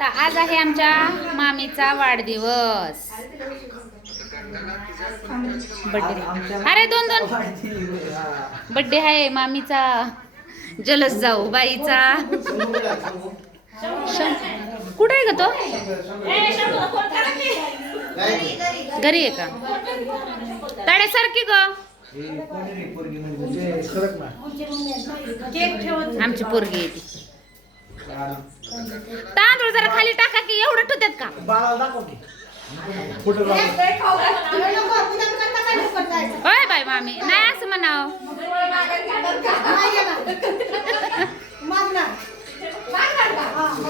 तर आज आहे आमच्या मामीचा वाढदिवस. बड्डे. अरे दोन दोन. बड्डे आहे मामीचा. जलस जाऊ बाईचा. श- कुठे आहे ग तो? घरी आहे का? ताड्यासारखी ग. आमची पोरगी येते तांदूळ जरा खाली टाका की एवढं ठेवतात का? बाळाला दाखव की. फोटो लावून. होय बाय मामी नाही असं म्हणाव.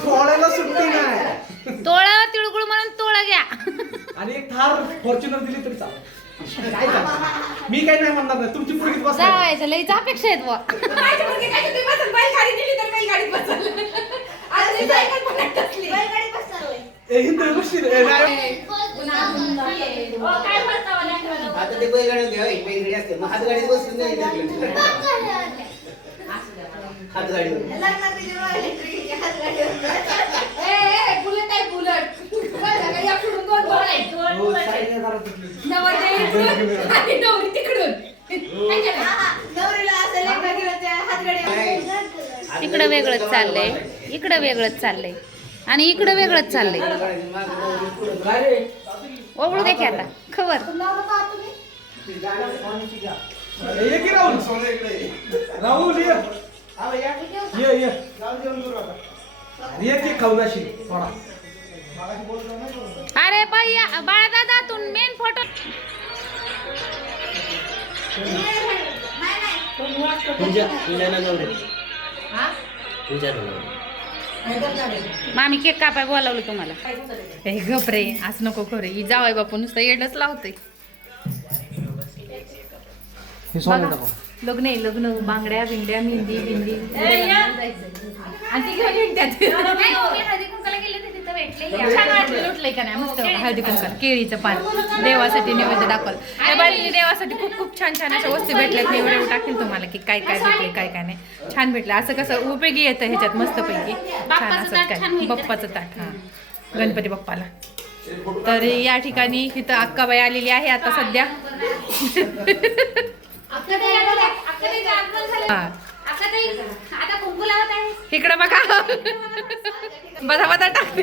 सोडायला सुट्टी नाही. तोळ तिळगुळ म्हणून तोळ घ्या. आणि एक थार फॉर्च्युनर दिली तरी चालेल. काय चालेल? मी काही नाही म्हणणार नाही. तुमची पुढे बस जावायचं लईच अपेक्षा आहेत बुवा. आता ते बैलगाडी घ्या बैलगाडी असते. मग हातगाडी बसून नाही हो, तिथली. इकडं वेगळंच चाललंय. इकडं वेगळंच चाललंय. आणि इकडं वेगळंच चाललंय? ओळू दे की आता. खबर. अरे बाई बाळा दादा तू मेन फोटो पूजा पूजा नगवडे पूजा मामी केक कापाय बोलावलं तुम्हाला. हे गप रे असं नको खरे ही जावाय बापू नुसतं येडच हे टाकू. लग्न आहे लग्न. बांगड्या बिंगड्या मेहंदी बिंदी. आणि ती घेऊन. छान लुटलंय का नाही मस्त हळदी कुंकू. केळीचं पान. देवासाठी नैवेद्य दाखवलं. त्या बाईने देवासाठी खूप खूप छान छान अशा वस्तू भेटल्यात. मी व्हिडिओ टाकेल तुम्हाला की काय काय भेटले काय काय नाही. छान भेटलं. असं कसं उपयोगी येतं ह्याच्यात मस्त पैकी छान असं काय? बाप्पाचं ताट हा. गणपती बाप्पाला. तर या ठिकाणी इथं अक्काबाई आलेली आहे आता सध्या. हा. इकडं बघा. बधा बधा टाकते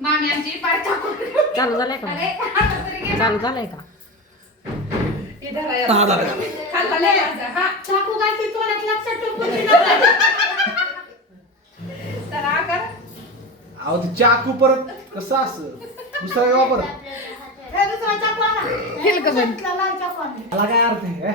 मामी आमची पाय टाकून चालू झालंय का? चालू झालंय का? दहा झाले. चाकू काय ते तोंडात लक्षात ठेवून अहो ते चाकू परत कसं असं? दुसरा काय वापर हिल का बंद. मला काय अर्थ आहे